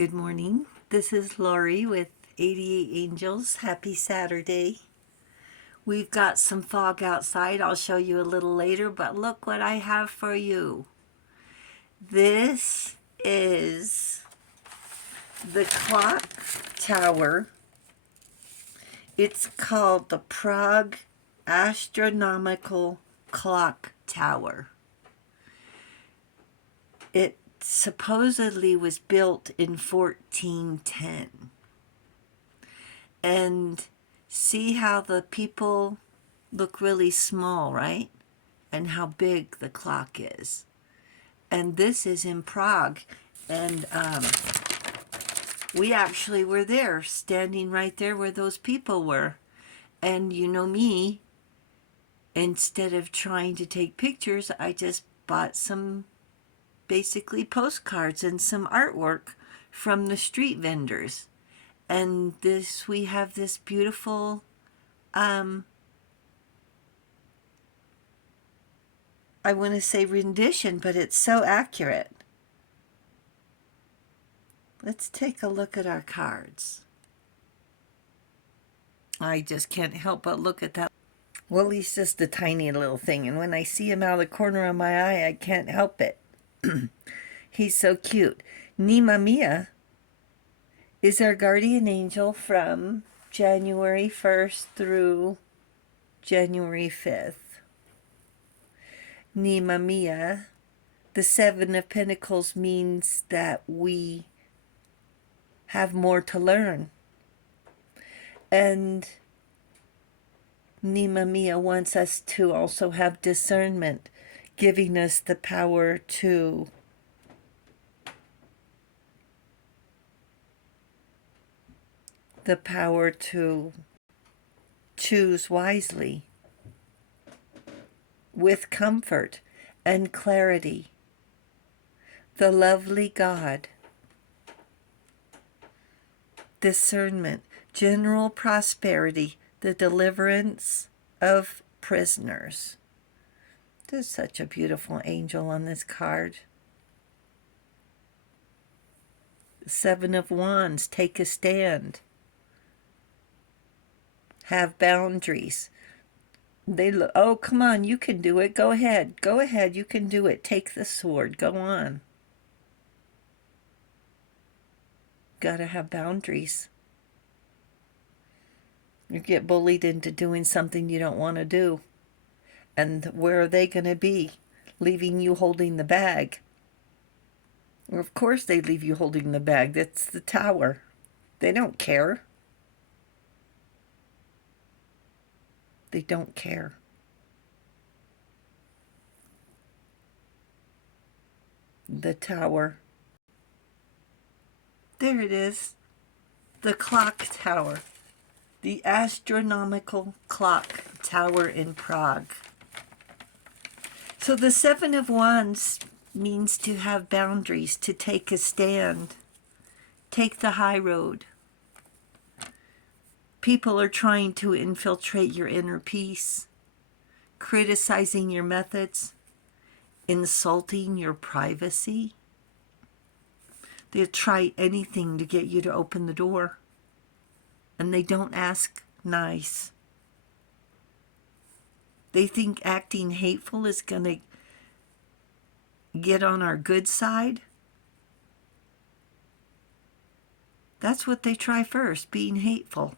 Good morning. This is Lori with 88 Angels. Happy Saturday. We've got some fog outside. I'll show you a little later, but look what I have for you. This is the clock tower. It's called the Prague Astronomical Clock Tower. It supposedly was built in 1410. And see how the people look really small, right? And how big the clock is. And this is in Prague. And we actually were there, standing right there where those people were. And you know me, instead of trying to take pictures, I just bought some basically postcards and some artwork from the street vendors. And we have this beautiful I want to say rendition, but it's so accurate. Let's take a look at our cards. I just can't help but look at that. Well, he's just a tiny little thing, and when I see him out of the corner of my eye, I can't help it. He's so cute. Nima Mia is our guardian angel from January 1st through January 5th. Nima Mia, the Seven of Pentacles, means that we have more to learn. And Nima Mia wants us to also have discernment, giving us the power to choose wisely, with comfort and clarity. The lovely God. Discernment, general prosperity, the deliverance of prisoners. There's such a beautiful angel on this card. Seven of Wands, take a stand. Have boundaries. They look, oh, come on, you can do it. Go ahead. Go ahead, you can do it. Take the sword. Go on. Gotta have boundaries. You get bullied into doing something you don't want to do. And where are they going to be? Leaving you holding the bag. Well, of course they leave you holding the bag. That's the tower. They don't care. They don't care. The tower. There it is. The clock tower. The astronomical clock tower in Prague. So the Seven of Wands means to have boundaries, to take a stand. Take the high road. People are trying to infiltrate your inner peace, criticizing your methods, insulting your privacy. They'll try anything to get you to open the door, and they don't ask nice. They think acting hateful is going to get on our good side. That's what they try first, being hateful.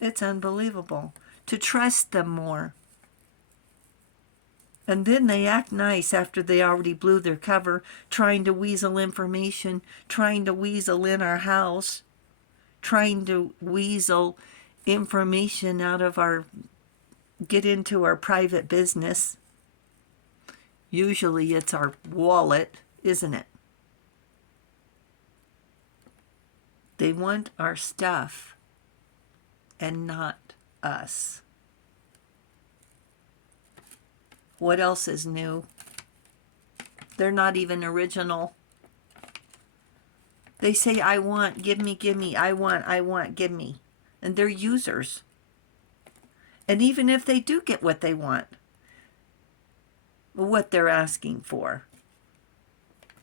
It's unbelievable. To trust them more. And then they act nice after they already blew their cover, trying to weasel information, trying to weasel in our house, trying to weasel information out of get into our private business. Usually it's our wallet, isn't it? They want our stuff and not us. What else is new? They're not even original. They say, I want, give me, I want, give me. And they're users. And even if they do get what they want, what they're asking for,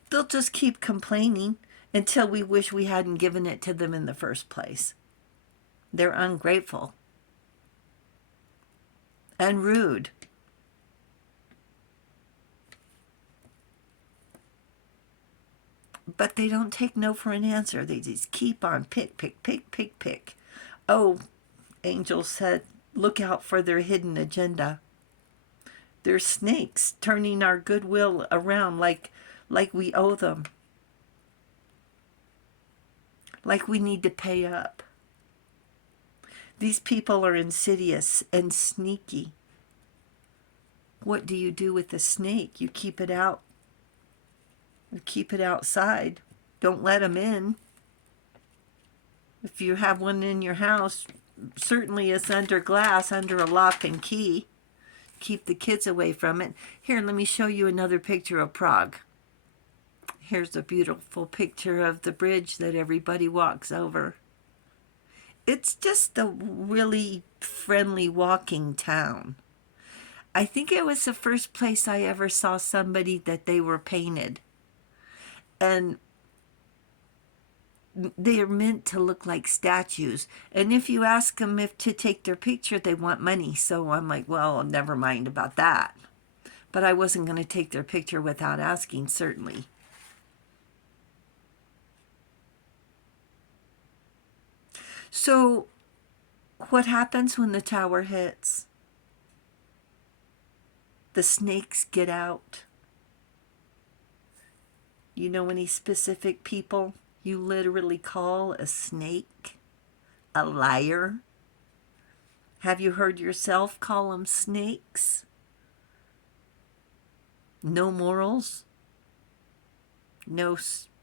they'll just keep complaining until we wish we hadn't given it to them in the first place. They're ungrateful and rude. But they don't take no for an answer. They just keep on pick, pick, pick, pick, pick. Oh, Angel said, look out for their hidden agenda. They're snakes turning our goodwill around like we owe them. Like we need to pay up. These people are insidious and sneaky. What do you do with the snake? You keep it out. You keep it outside. Don't let them in. If you have one in your house, certainly it's under glass, under a lock and key. Keep the kids away from it. Here, let me show you another picture of Prague. Here's a beautiful picture of the bridge that everybody walks over. It's just a really friendly walking town. I think it was the first place I ever saw somebody that they were painted. And they are meant to look like statues. And if you ask them if to take their picture, they want money. So I'm like, well, never mind about that. But I wasn't going to take their picture without asking, certainly. So what happens when the tower hits? The snakes get out. You know any specific people you literally call a snake? A liar? Have you heard yourself call them snakes? No morals? No,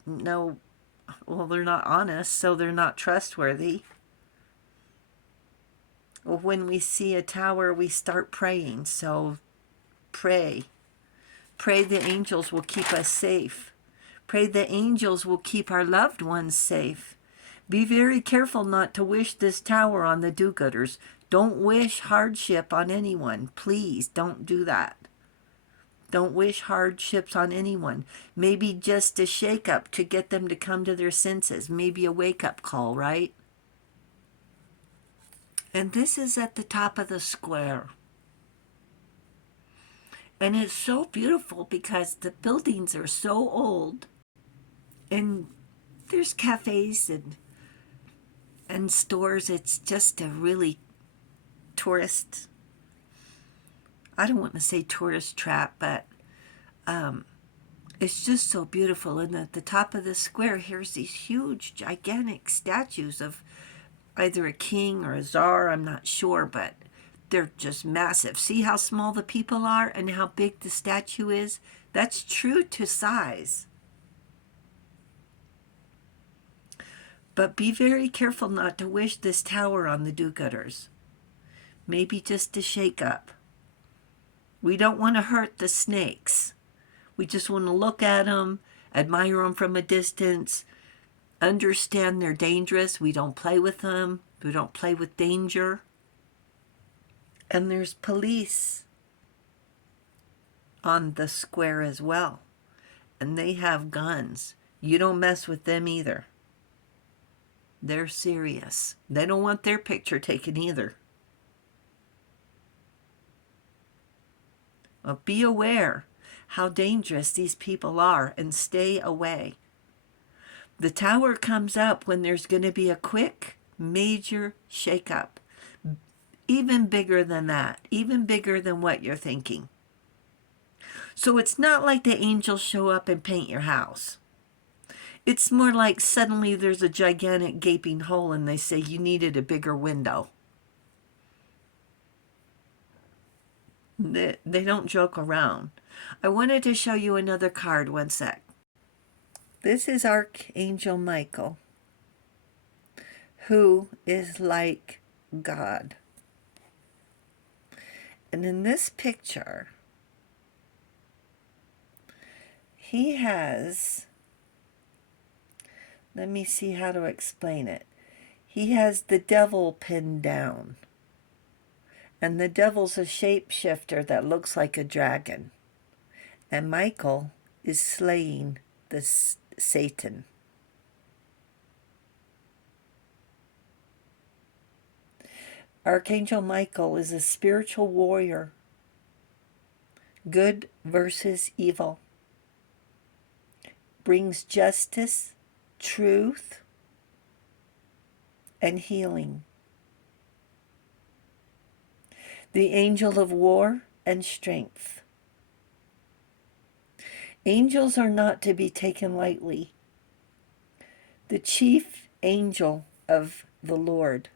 well, they're not honest, so they're not trustworthy. Well, when we see a tower, we start praying, so pray. Pray the angels will keep us safe. Pray the angels will keep our loved ones safe. Be very careful not to wish this tower on the do-gooders. Don't wish hardship on anyone. Please don't do that. Don't wish hardships on anyone. Maybe just a shake-up to get them to come to their senses. Maybe a wake-up call, right? And this is at the top of the square. And it's so beautiful because the buildings are so old. And there's cafes and stores. It's just a really tourist, I don't want to say tourist trap, but it's just so beautiful. And at the top of the square, here's these huge, gigantic statues of either a king or a czar, I'm not sure, but they're just massive. See how small the people are and how big the statue is? That's true to size. But be very careful not to wish this tower on the do-gooders. Maybe just a shake-up. We don't want to hurt the snakes. We just want to look at them, admire them from a distance, understand they're dangerous. We don't play with them. We don't play with danger. And there's police on the square as well. And they have guns. You don't mess with them either. They're serious. They don't want their picture taken either. Well, be aware how dangerous these people are and stay away. The tower comes up when there's going to be a quick, major shakeup. Even bigger than that. Even bigger than what you're thinking. So it's not like the angels show up and paint your house. It's more like suddenly there's a gigantic gaping hole and they say you needed a bigger window. They don't joke around. I wanted to show you another card. One sec. This is Archangel Michael, who is like God. And in this picture, he has, let me see how to explain it. He has the devil pinned down. And the devil's a shapeshifter that looks like a dragon. And Michael is slaying this Satan. Archangel Michael is a spiritual warrior. Good versus evil. Brings justice, truth, and healing. The angel of war and strength. Angels are not to be taken lightly. The chief angel of the Lord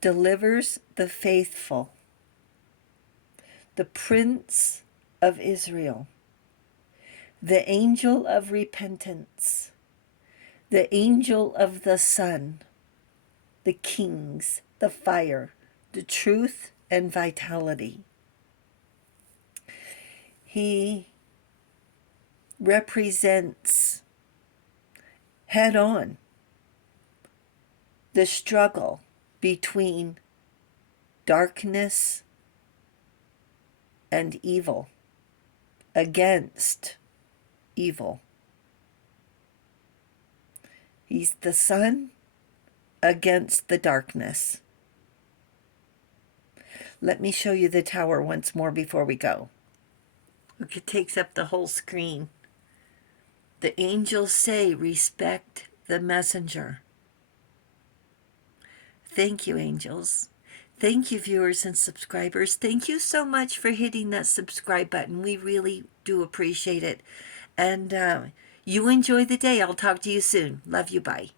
delivers the faithful. The Prince of Israel. The angel of repentance. The angel of the sun. The kings, the fire, the truth and vitality. He represents head on the struggle between darkness and evil, against evil. He's the sun against the darkness. Let me show you the tower once more before we go. Look, it takes up the whole screen. The angels say, respect the messenger. Thank you, angels. Thank you, viewers and subscribers. Thank you so much for hitting that subscribe button. We really do appreciate it. And you enjoy the day. I'll talk to you soon. Love you. Bye.